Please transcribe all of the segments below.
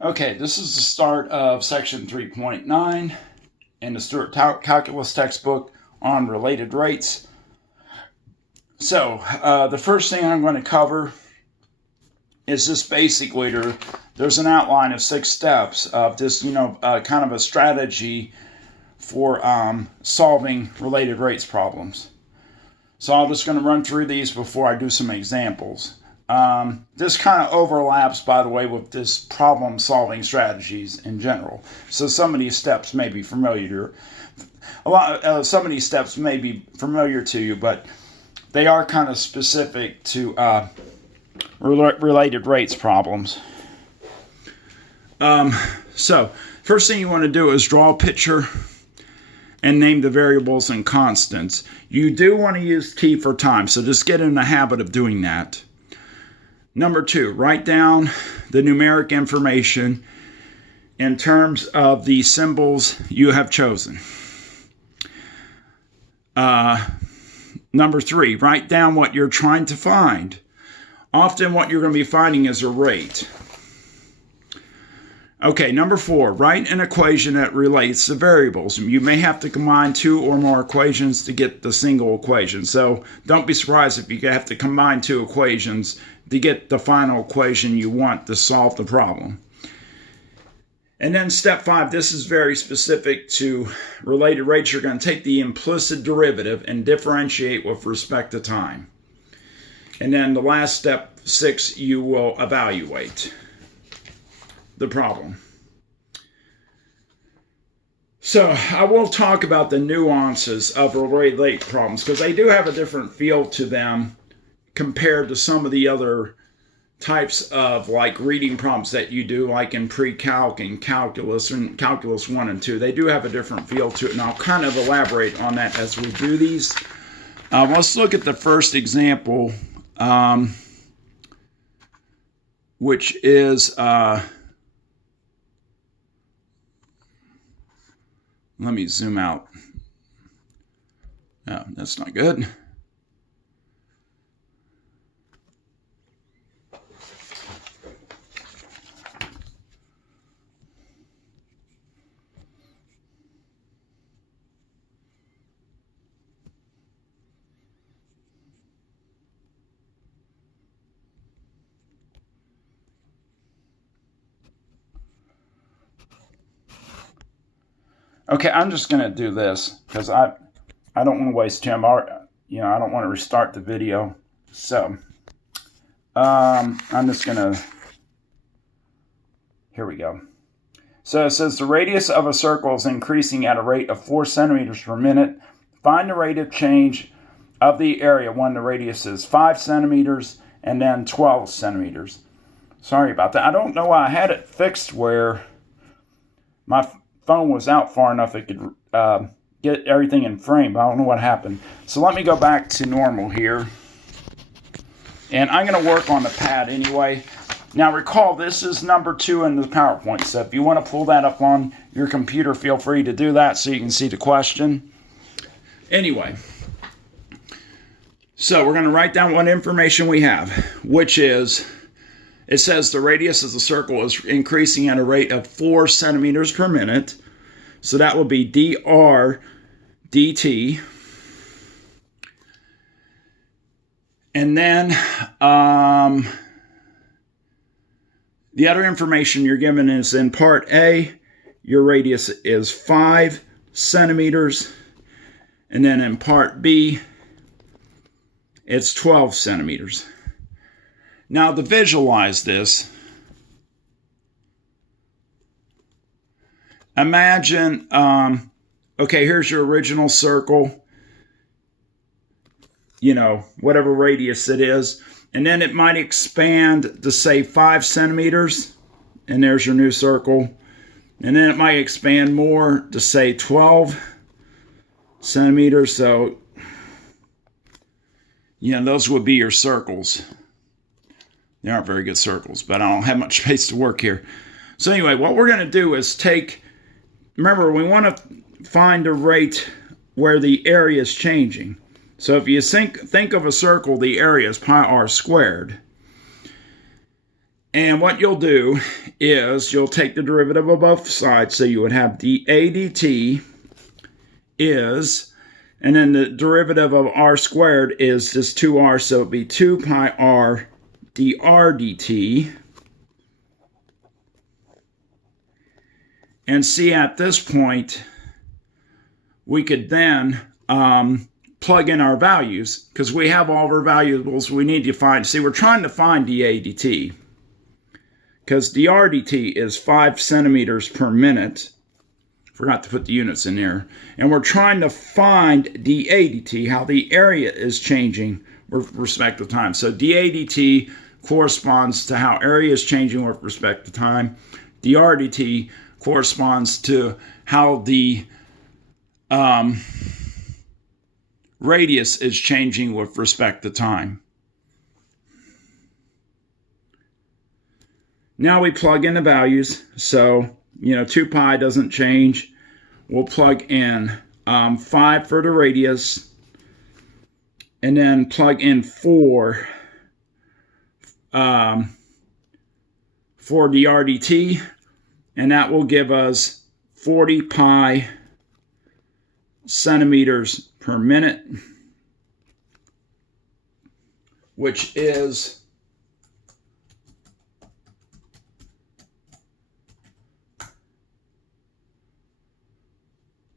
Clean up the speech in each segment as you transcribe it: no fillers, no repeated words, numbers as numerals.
Okay, this is the start of section 3.9 in the Stewart Calculus textbook on related rates. So the first thing I'm going to cover is just basically there's an outline of 6 steps of this, kind of a strategy for solving related rates problems. So I'm just going to run through these before I do some examples. This kind of overlaps, by the way, with this problem-solving strategies in general. So some of these steps may be familiar. Some of these steps may be familiar to you, but they are kind of specific to related rates problems. So first thing you want to do is draw a picture and name the variables and constants. You do want to use T for time, so just get in the habit of doing that. Number 2, write down the numeric information in terms of the symbols you have chosen. Number 3, write down what you're trying to find. Often what you're going to be finding is a rate. Okay, number 4, write an equation that relates the variables. You may have to combine 2 or more equations to get the single equation. So don't be surprised if you have to combine 2 equations to get the final equation you want to solve the problem. And then step 5, this is very specific to related rates. You're going to take the implicit derivative and differentiate with respect to time. And then the last step, 6, you will evaluate the problem. So I will talk about the nuances of related rate problems because they do have a different feel to them compared to some of the other types of like reading problems that you do like in pre-calc and calculus 1 and 2. They do have a different feel to it, and I'll kind of elaborate on that as we do these. Let's look at the first example, which is let me zoom out. No, that's not good. Okay, I'm just going to do this because I don't want to waste time. I don't want to restart the video. So I'm just going to, here we go. So it says the radius of a circle is increasing at a rate of 4 centimeters per minute. Find the rate of change of the area when the radius is 5 centimeters and then 12 centimeters. Sorry about that. I don't know why I had it fixed where my phone was out far enough it could get everything in frame, but I don't know what happened. So let me go back to normal here. And I'm going to work on the pad anyway. Now recall, this is number 2 in the PowerPoint, so if you want to pull that up on your computer, feel free to do that so you can see the question. Anyway, so we're going to write down what information we have, which is, it says the radius of the circle is increasing at a rate of 4 centimeters per minute. So that will be dr dt. And then the other information you're given is in part A, your radius is 5 centimeters. And then in part B, it's 12 centimeters. Now to visualize this, imagine, okay, here's your original circle, whatever radius it is, and then it might expand to say 5 centimeters, and there's your new circle, and then it might expand more to say 12 centimeters, so, those would be your circles. They aren't very good circles, but I don't have much space to work here. So anyway, what we're going to do is remember, we want to find a rate where the area is changing. So if you think of a circle, the area is pi r squared. And what you'll do is you'll take the derivative of both sides. So you would have dA dt is, and then the derivative of r squared is just 2r, so it'd be 2 pi r dr dt. And see, at this point, we could then plug in our values, because we have all of our variables we need to find. See, we're trying to find dA dt, because dr dt is 5 centimeters per minute. Forgot to put the units in there. And we're trying to find dA dt, how the area is changing with respect to time. So dA dt corresponds to how area is changing with respect to time. dr dt corresponds to how the radius is changing with respect to time. Now we plug in the values. So, 2 pi doesn't change. We'll plug in 5 for the radius, and then plug in 4 for the RDT, and that will give us 40 pi centimeters per minute, which is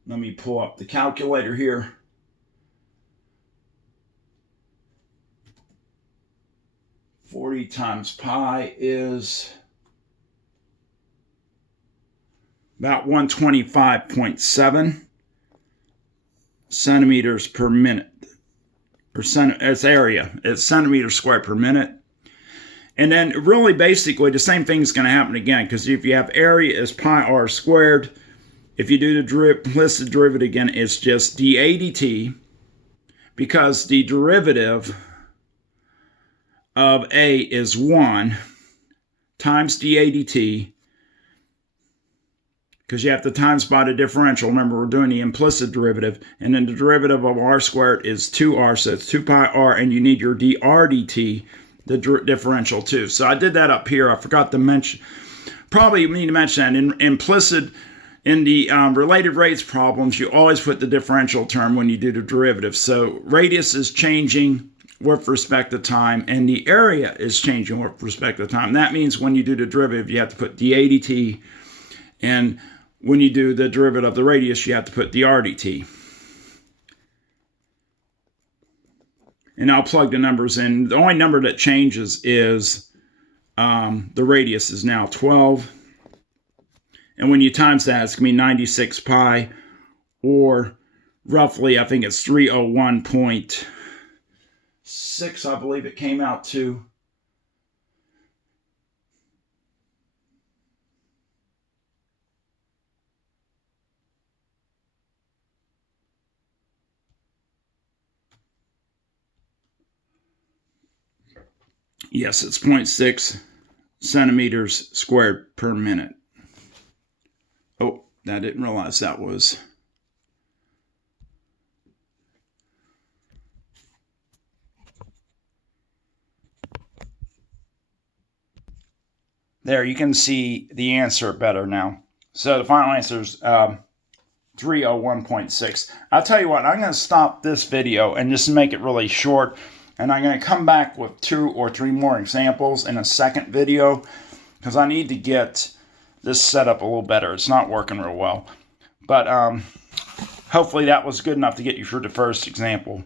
let me pull up the calculator here. Forty times pi is about 125.7 centimeters per minute. Or it's area. It's centimeters squared per minute. And then really basically the same thing is going to happen again, because if you have area is pi r squared, if you do the implicit derivative again, it's just dA dt, because the derivative of A is 1 times dA dt, because you have to times by the differential. Remember, we're doing the implicit derivative, and then the derivative of r squared is 2r, so it's 2 pi r, and you need your dr dt, the differential too. So I did that up here. I forgot to mention, probably need to mention that in implicit, in the related rates problems, you always put the differential term when you do the derivative. So radius is changing with respect to time, and the area is changing with respect to time. That means when you do the derivative, you have to put dA dt, and when you do the derivative of the radius, you have to put dr dt. And I'll plug the numbers in. The only number that changes is the radius is now 12. And when you times that, it's going to be 96 pi, or roughly, I think it's 301.6, I believe it came out to. Yes, it's 0.6 centimeters squared per minute. Oh, I didn't realize that was. There, you can see the answer better now. So the final answer is 301.6. I'll tell you what, I'm going to stop this video and just make it really short. And I'm going to come back with 2 or 3 more examples in a second video, because I need to get this set up a little better. It's not working real well. But hopefully that was good enough to get you through the first example.